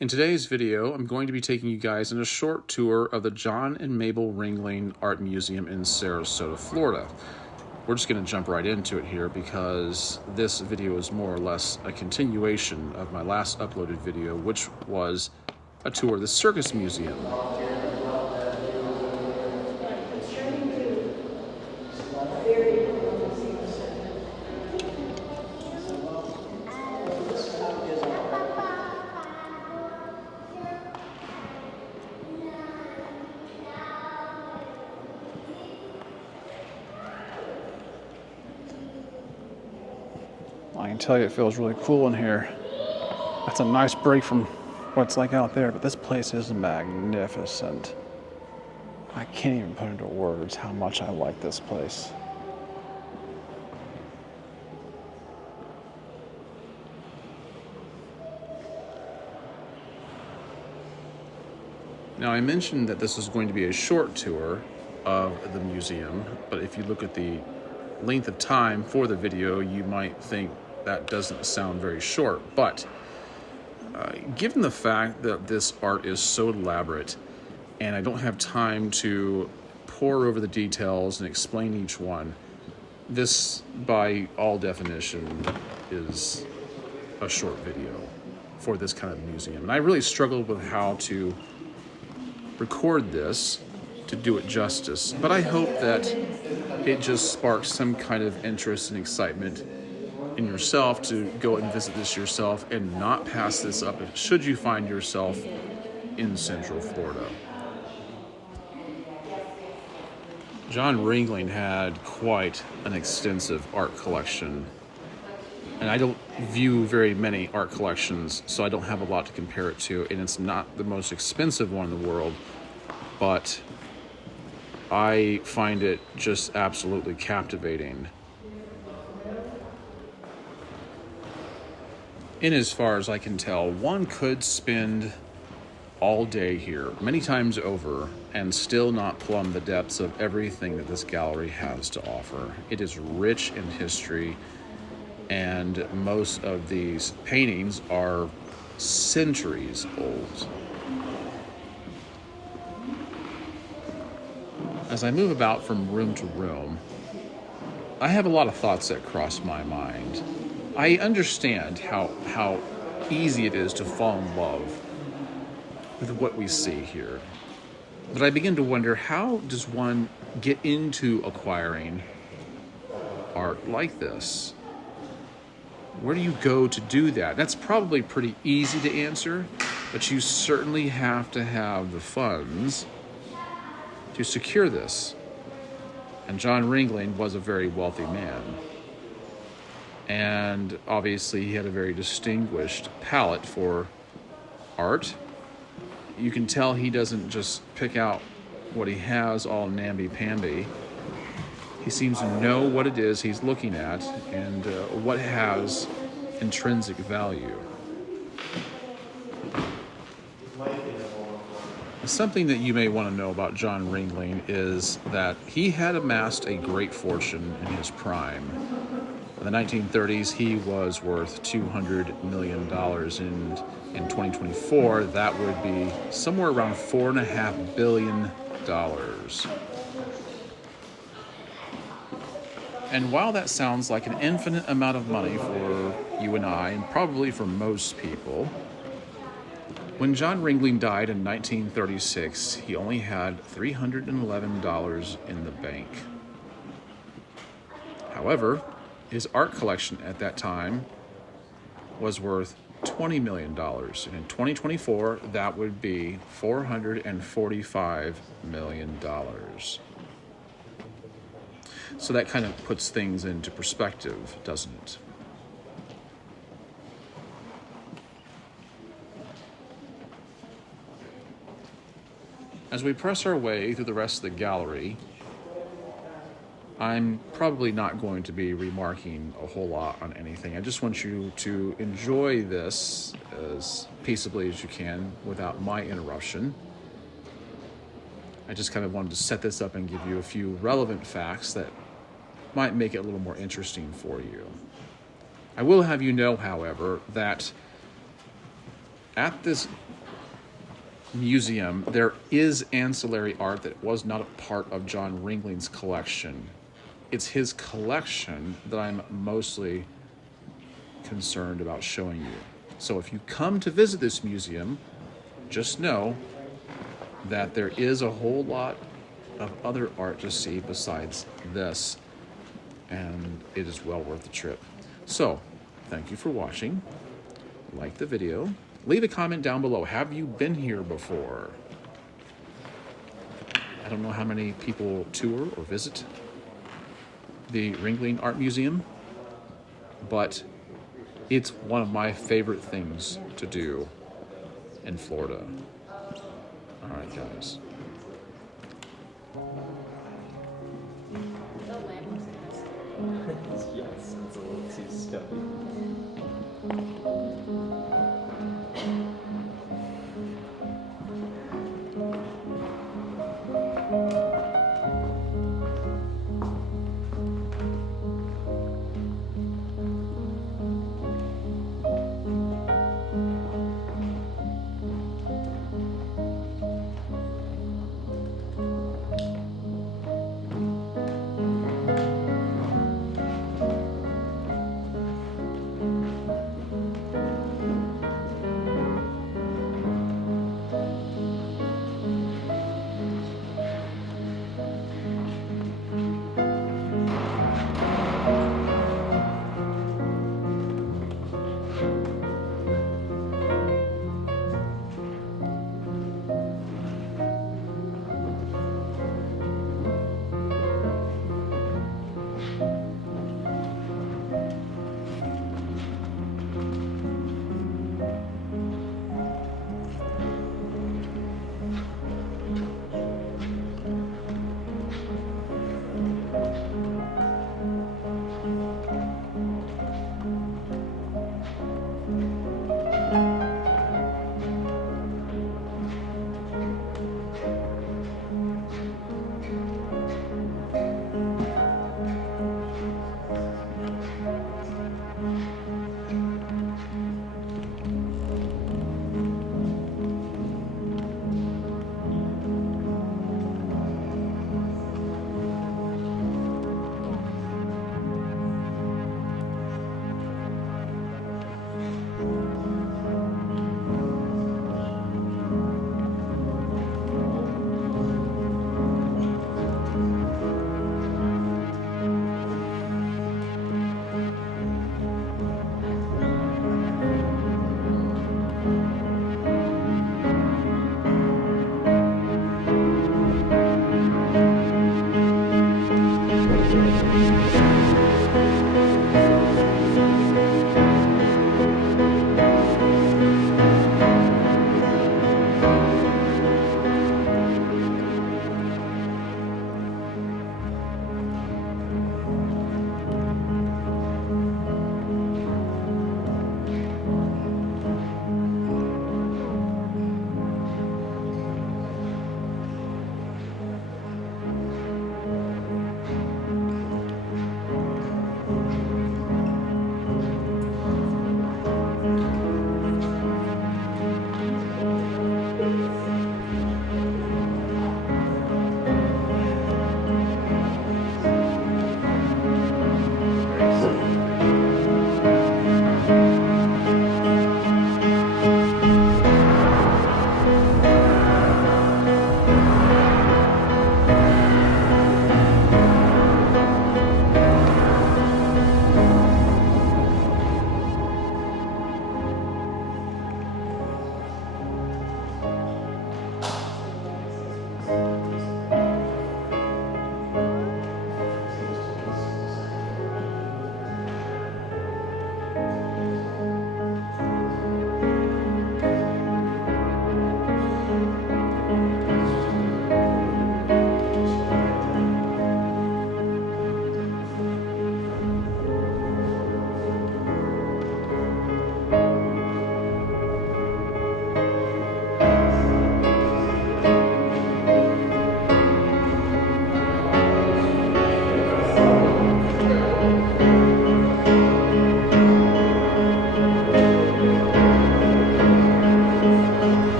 In today's video, I'm going to be taking you guys on a short tour of the John and Mabel Ringling Art Museum in Sarasota, Florida. We're just going to jump right into it here because this video is more or less a continuation of my last uploaded video, which was a tour of the Circus Museum. I can tell you it feels really cool in here. That's a nice break from what it's like out there, but this place is magnificent. I can't even put into words how much I like this place. Now, I mentioned that this is going to be a short tour of the museum, but if you look at the length of time for the video, you might think that doesn't sound very short, but given the fact that this art is so elaborate and I don't have time to pore over the details and explain each one, this, by all definition, is a short video for this kind of museum. And I really struggled with how to record this to do it justice, but I hope that it just sparks some kind of interest and excitement in yourself to go and visit this yourself and not pass this up should you find yourself in Central Florida. John Ringling had quite an extensive art collection, and I don't view very many art collections, so I don't have a lot to compare it to, and it's not the most expensive one in the world, but I find it just absolutely captivating. In as far as I can tell, one could spend all day here, many times over, and still not plumb the depths of everything that this gallery has to offer. It is rich in history, and most of these paintings are centuries old. As I move about from room to room, I have a lot of thoughts that cross my mind. I understand how easy it is to fall in love with what we see here. But I begin to wonder, how does one get into acquiring art like this? Where do you go to do that? That's probably pretty easy to answer, but you certainly have to have the funds to secure this. And John Ringling was a very wealthy man. And obviously he had a very distinguished palette for art. You can tell he doesn't just pick out what he has all namby-pamby. He seems to know what it is he's looking at and what has intrinsic value. Something that you may want to know about John Ringling is that he had amassed a great fortune in his prime. In the 1930s, he was worth $200 million. In 2024, that would be somewhere around $4.5 billion. And while that sounds like an infinite amount of money for you and I, and probably for most people, when John Ringling died in 1936, he only had $311 in the bank. However, his art collection at that time was worth $20 million. And in 2024, that would be $445 million. So that kind of puts things into perspective, doesn't it? As we press our way through the rest of the gallery, I'm probably not going to be remarking a whole lot on anything. I just want you to enjoy this as peaceably as you can without my interruption. I just kind of wanted to set this up and give you a few relevant facts that might make it a little more interesting for you. I will have you know, however, that at this museum, there is ancillary art that was not a part of John Ringling's collection. It's his collection that I'm mostly concerned about showing you. So if you come to visit this museum, just know that there is a whole lot of other art to see besides this, and it is well worth the trip. So, thank you for watching. Like the video. Leave a comment down below. Have you been here before? I don't know how many people tour or visit the Ringling Art Museum, but it's one of my favorite things to do in Florida. All right, guys. Yes, it's a little too stuffy.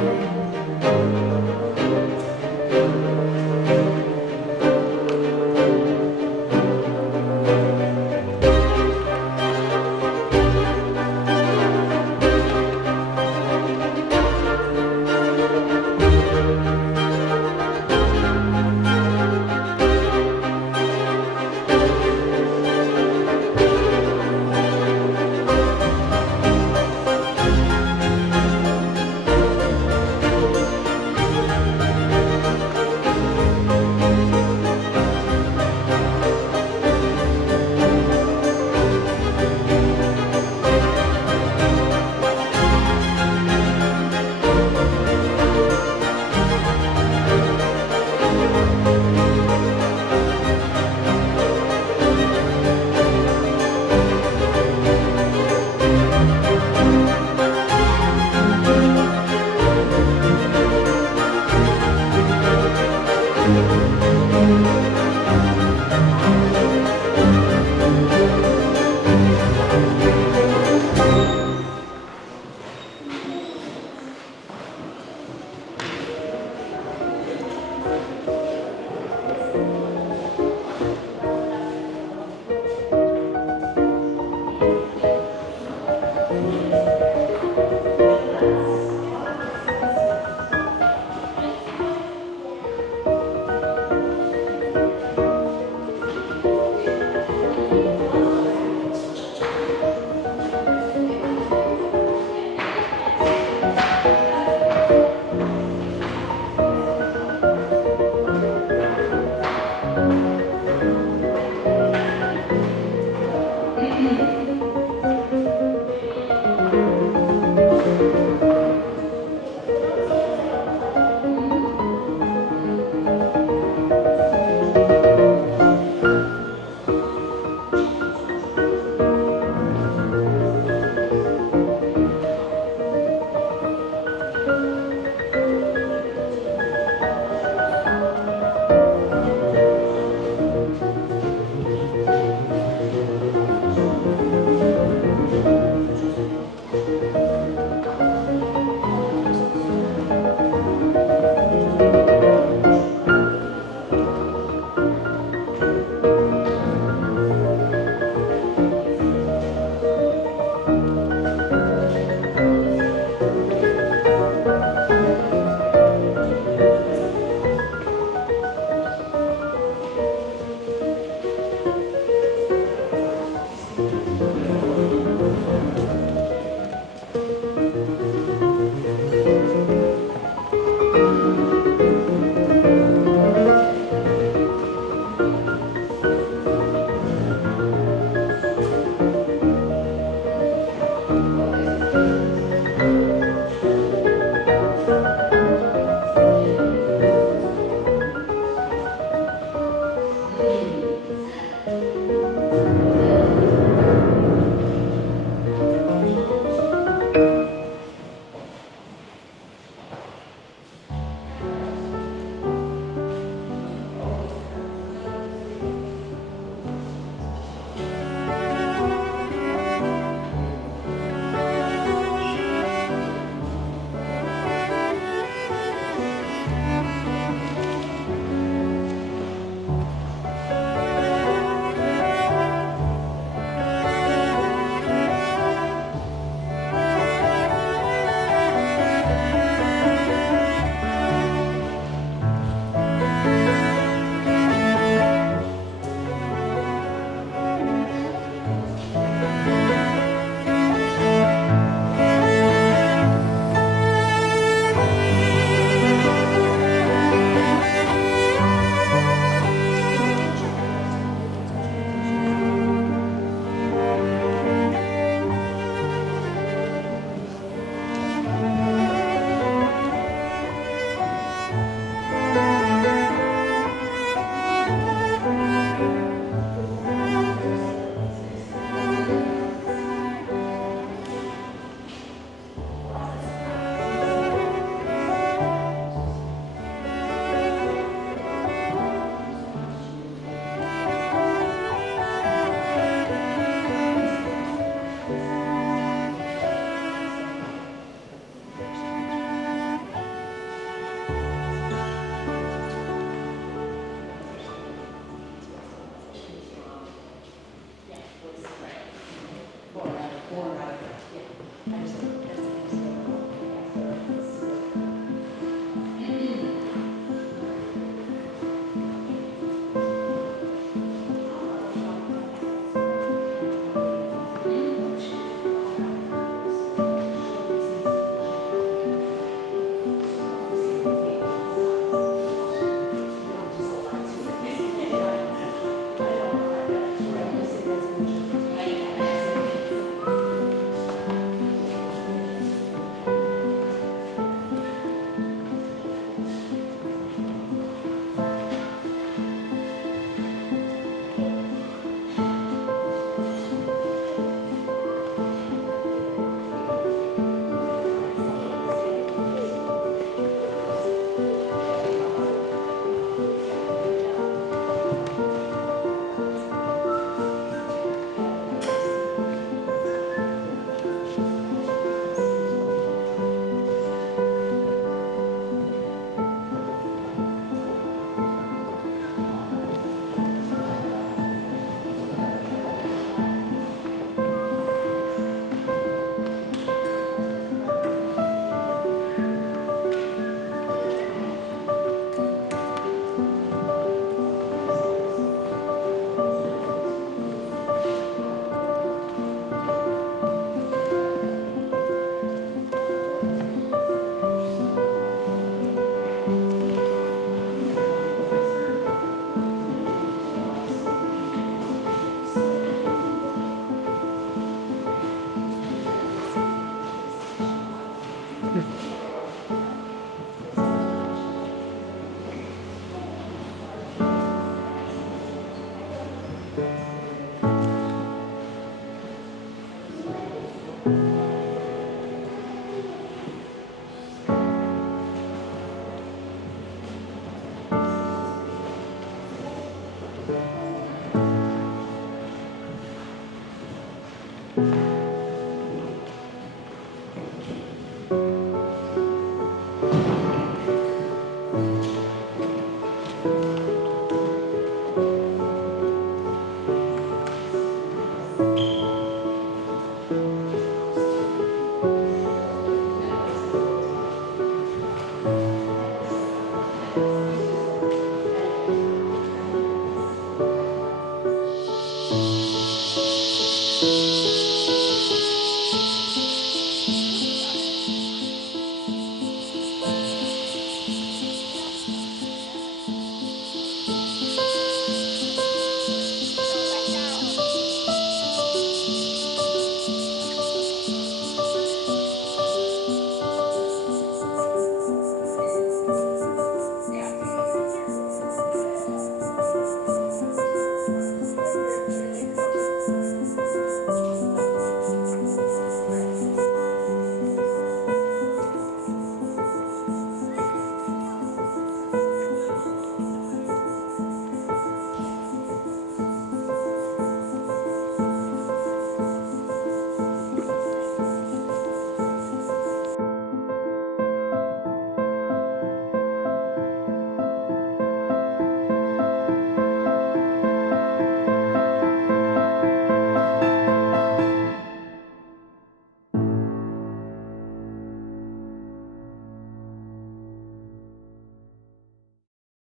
Bye.